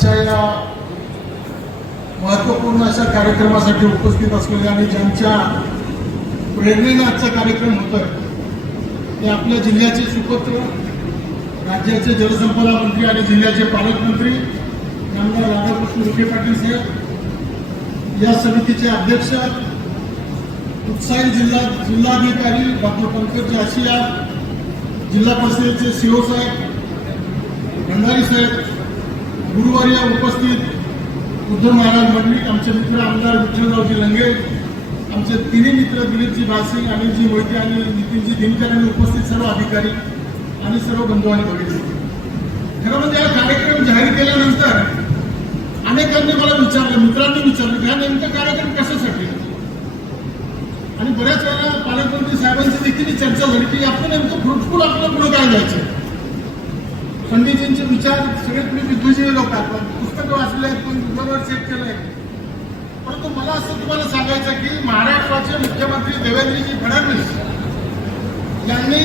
आजच्या या महत्त्वपूर्ण अशा कार्यक्रमासाठी उपस्थित असलेले आणि ज्यांच्या प्रेरणेनं आजचा कार्यक्रम होत ते आपल्या जिल्ह्याचे सुपुत्र राज्याचे जलसंपदा मंत्री आणि जिल्ह्याचे पालकमंत्री आमदार राधाकृष्ण विखे पाटील साहेब या समितीचे अध्यक्ष उत्साही जिल्हा जिल्हाधिकारी डॉक्टर पंकज आशिया जिल्हा परिषदेचे सीओ साहेब भंडारी साहेब गुरुवारी या उपस्थित उद्धव महाराज मंडळी आमचे मित्र आमदार विठ्ठलरावजी लंगे आमचे तिन्ही मित्र दिलीपजी भासिंग अनिलजी मोहिते आणि नितीनजी दिनकर आणि उपस्थित सर्व अधिकारी आणि सर्व बंधू आणि भगिनी खरं म्हणजे हा कार्यक्रम जाहीर केल्यानंतर अनेकांनी मला विचारलं मित्रांनी विचारलं ह्या हा नेमका कार्यक्रम कशासाठी आणि बऱ्याच वेळा पालकमंत्री साहेबांची देखील चर्चा झाली की आपण नेमकं फ्रुटफुल आपलं पुढे काय जायचं? पंडितजींचे विचार सगळे तुम्ही विद्युजीवी लोक आपण पण पुस्तकं वाचले आहेत पण गुगलवर चेक केलंय परंतु मला असं तुम्हाला सांगायचं की महाराष्ट्राचे मुख्यमंत्री देवेंद्रजी फडणवीस यांनी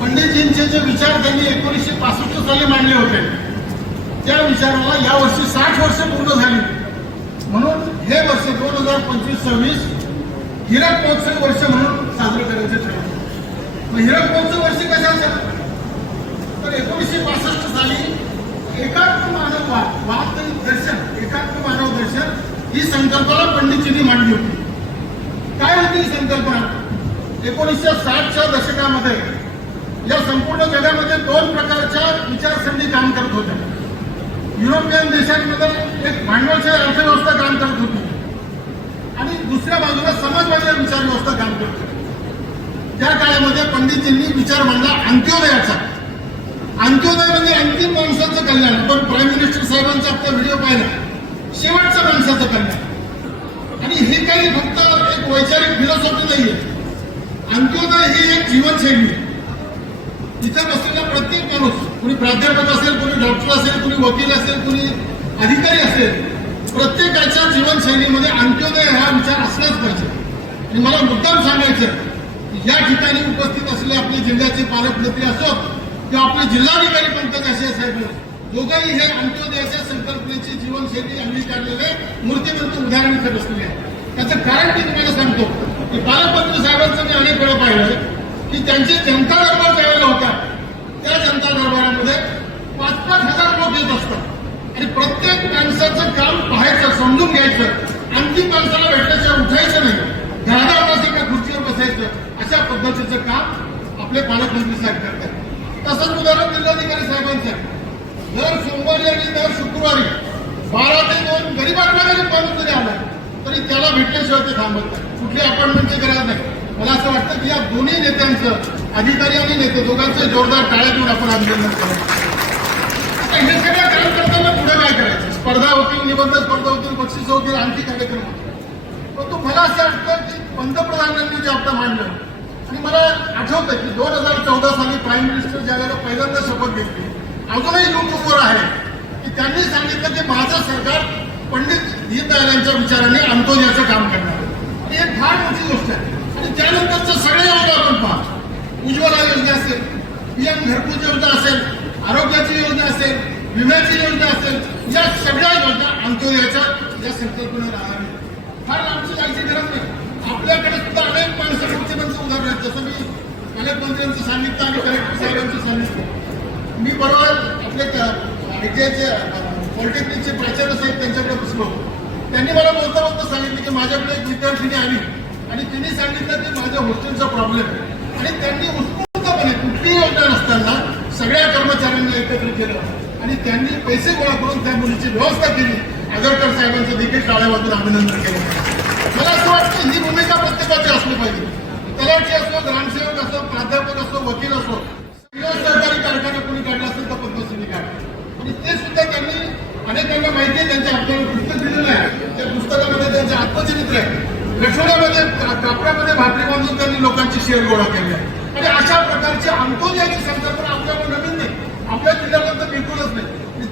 पंडितजींचे जे विचार त्यांनी एकोणीसशे पासष्ट साली मांडले होते त्या विचाराला या वर्षी साठ वर्ष पूर्ण झाली. म्हणून हे वर्ष दोन हजार पंचवीस सव्वीस हिरक महोत्सव वर्ष म्हणून साजरं करायचं ठरवलं. मग हिरक महोत्सव वर्ष कसं ही संकल्पना पंडितजींनी मांडली होती. काय होती ही संकल्पना? एकोणीसशे साठच्या दशकामध्ये या संपूर्ण जगामध्ये दोन प्रकारच्या विचारसरणी काम करत होत्या. युरोपियन देशांमध्ये एक भांडवलशाही अर्थव्यवस्था काम करत होती. आणि दुसऱ्या बाजूला समाजवादी विचार व्यवस्था काम करत होती. त्या काळामध्ये पंडितजींनी विचार मांडला अंत्योदयाचा. अंत्योदय म्हणजे अंतिम माणसाचं कल्याण. आपण प्राईम मिनिस्टर साहेबांचा आपला व्हिडिओ पाहिला. शेवटचं माणसाचं कल्याण आणि हे काही फक्त एक वैचारिक फिलॉसॉफी नाहीये. अंत्योदय ही एक जीवनशैली. आहे बसलेला प्रत्येक माणूस कुणी प्राध्यापक असेल कुणी डॉक्टर असेल कुणी वकील असेल कुणी अधिकारी असेल प्रत्येकाच्या जीवनशैलीमध्ये अंत्योदय हा विचार असलाच पाहिजे. आणि मला मुद्दाम सांगायचं या ठिकाणी उपस्थित असलेले आपले जिल्ह्याचे पालकमंत्री असोत किंवा आपले जिल्हाधिकारी पंकज असे दोघंही हे अंत्योदयाच्या संकल्पनेची जीवनशैली अंगीकारलेले मूर्तीमंत उदाहरण इथे बसलेले आहे त्याचं कारण मी तुम्हाला सांगतो की पालकमंत्री साहेबांचं मी अनेक वेळा पाहिलं की त्यांचे जनता दरबार ज्यावेळेला होता त्या जनता दरबारामध्ये पाच पाच हजार लोक येत असतात. आणि प्रत्येक माणसाचं काम पाहायचं समजून घ्यायचं अंतिम माणसाला भेटल्याशिवाय उठायचं नाही दहा तास एका खुर्चीवर बसायचं अशा पद्धतीचं काम आपले पालकमंत्री साहेब करतात. तसंच उदाहरण जिल्हाधिकारी साहेबांचं आहे. दर सोमवारी आणि दर शुक्रवारी बारा ते दोन गरीबातला गरीब माणूस जरी आला तरी त्याला भेटल्याशिवाय ते थांबत नाही. कुठली अपॉइंटमेंटची गरज नाही. मला असं वाटतं की या दोन्ही नेत्यांचं अधिकारी आणि नेते दोघांचं जोरदार टाळ्या देऊन आपण आंदोलन करायचं आता हे सगळं काम करताना पुढे काय करायचं? स्पर्धा होतील निबंध स्पर्धा होतील बक्षीस होतील आणखी कार्यक्रम होतील. परंतु मला असं वाटतं की पंतप्रधानांनी जे आता मांडलं आणि मला आठवतं की दोन हजार चौदा साली प्राईम मिनिस्टर ज्यावेळेला पहिल्यांदा शपथ घेतली अजूनही युट्यूबवर आहे की त्यांनी सांगितलं की माझं सरकार पंडित दीनदयाल यांच्या विचाराने अंत्योदयाचं काम करणार ही एक फार मोठी गोष्ट आहे. आणि त्यानंतरचं सगळे योजना आपण पाहतो. उज्ज्वला योजना असेल पीएम घरकुल योजना असेल आरोग्याची योजना असेल विम्याची योजना असेल या सगळ्या योजना अंत्योदयाच्या या संकल्पनेवर राहणार फार आमची जायची गरज नाही. आपल्याकडे सुद्धा अनेक माणसं मुख्यमंत्री उदाहरण आहेत. जसं मी पालकमंत्र्यांचं सांगितलं आणि कलेक्टर साहेबांचं सांगितलं. मी बरोबर आपले पॉलिटेक्निकचे प्राचार्य साहेब त्यांच्याकडे बसलो. त्यांनी मला बोलता बोलता सांगितलं की माझ्याकडे एक विद्यार्थिनी आली आणि तिने सांगितलं की माझ्या हॉस्टेलचा प्रॉब्लेम आणि त्यांनी उत्स्फूर्तपणे कुठलीही योजना नसताना सगळ्या कर्मचाऱ्यांना एकत्र केलं. आणि त्यांनी पैसे गोळा करून त्या मुलीची व्यवस्था केली. आगरकर साहेबांचं देखील टाळ्यावाजून अभिनंदन केलं. मला असं वाटतं ही भूमिका प्रत्येकाची असते पाहिजे तलाठी असो ग्रामसेवक असो प्राध्यापक असो वकील असो सगळ्या सहकारी कारखाना कोणी काढला असेल तर पद्मश्री काढला आणि ते सुद्धा त्यांनी अनेकांना माहिती आहे त्यांच्या आपल्याला पुस्तक दिलेलं आहे त्या पुस्तकामध्ये त्यांचे आत्मचरित्र आहे रठोड्यामध्ये कापडामध्ये भाकरी बांधून त्यांनी लोकांची शेअर गोळा केली आहे. आणि अशा प्रकारची अंतोदयाची संकल्पना आपल्याला नवीन नाही. आपल्या जिल्ह्यापर्यंत बिलकुलच नाही.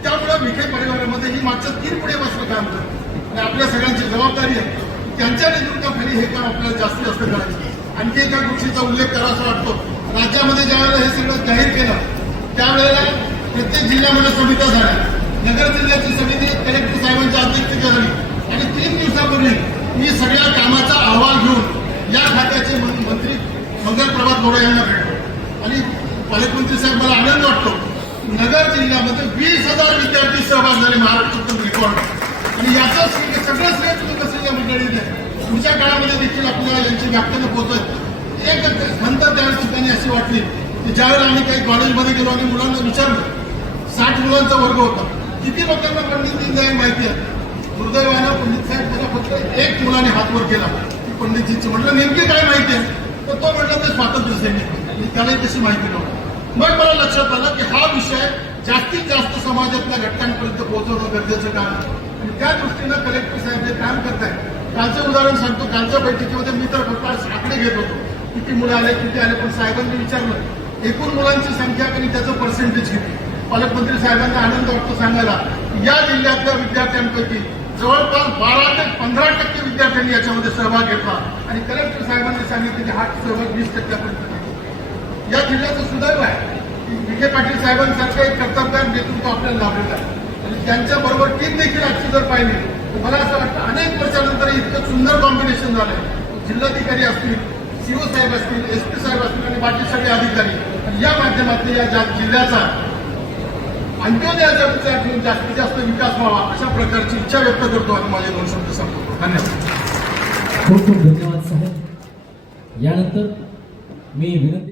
त्यामुळे विखे परिवारामध्ये ही मागचं तीन पुढे बसलं काम करतं आणि आपल्या सगळ्यांची जबाबदारी आहे. त्यांच्या नेतृत्वाखाली हे काम आपल्याला जास्तीत जास्त करायचं आणखी एका गोष्टीचा उल्लेख करावा वाटतो. राज्यामध्ये ज्यावेळेला हे सगळं जाहीर केलं त्यावेळेला प्रत्येक जिल्ह्यामध्ये समित्या झाल्या. नगर जिल्ह्याची समिती कलेक्टर साहेबांच्या अध्यक्षतेखाली आणि तीन दिवसापूर्वी मी सगळ्या कामाचा अहवाल घेऊन या खात्याचे मंत्री मंगल प्रभात गोडे यांना भेटलो आणि पालकमंत्री साहेब मला आनंद वाटतो नगर जिल्ह्यामध्ये वीस हजार विद्यार्थी सहभाग झाले महाराष्ट्रातून रेकॉर्ड आणि याचा श्रेय सगळं श्रेय तुम्ही कसं या मंडळीने पुढच्या काळामध्ये देखील आपल्याला यांची व्याख्यानं पोहोचत एक खंत त्या ठिकाणी अशी वाटली की ज्यावेळेला आम्ही काही कॉलेजमध्ये गेलो आणि मुलांना विचारलं साठ मुलांचा वर्ग होता. किती लोकांना पंडित दीनदयाळ माहिती आहे? दुर्दैवानं पंडित साहेब त्याला फक्त एक मुलाने हात वर केला. की पंडितजींची म्हटलं नेमकी काय माहिती आहे तर तो म्हटलं ते स्वातंत्र्य सैनिक त्यालाही तशी माहिती नव्हती. मग मला लक्षात आलं की हा विषय जास्तीत जास्त समाजातल्या घटकांपर्यंत पोहोचवणं गरजेचं काम आहे. आणि त्या दृष्टीनं कलेक्टर साहेब हे काम करत आहेत कालचं उदाहरण सांगतो. कालच्या बैठकीमध्ये मी तर फक्त आकडे घेत होतो. किती मुलं आले किती आले पण साहेबांनी विचारलं. एकूण मुलांची संख्या आणि त्याचं पर्सेंटेज किती? पालकमंत्री साहेबांना आनंद वाटतो सांगायला. या जिल्ह्यातल्या विद्यार्थ्यांपैकी जवळपास बारा ते पंधरा टक्के विद्यार्थ्यांनी याच्यामध्ये सहभाग घेतला. आणि कलेक्टर साहेबांनी सांगितलं की हा सहभाग वीस टक्क्यापर्यंत या जिल्ह्याचं सुदैव आहे की विखे पाटील साहेबांसारखं एक कर्तव्यदार नेतृत्व आपल्याला लाभलेलं आहे. आणि त्यांच्या बरोबर टीम देखील आजची जर पाहिली तर मला असं वाटतं अनेक वर्षानंतर इतकं सुंदर कॉम्बिनेशन झालंय. जिल्हाधिकारी असतील सीओ साहेब असतील एस पी साहेब असतील आणि बाकी सगळे अधिकारी. या माध्यमातून या ज्या जिल्ह्याचा अंत्योदयाचा विचार ठेवून जास्तीत जास्त विकास व्हावा अशा प्रकारची इच्छा व्यक्त करतो आणि माझे दोन शब्द सांगतो. धन्यवाद. खूप खूप धन्यवाद साहेब. यानंतर मी विनंती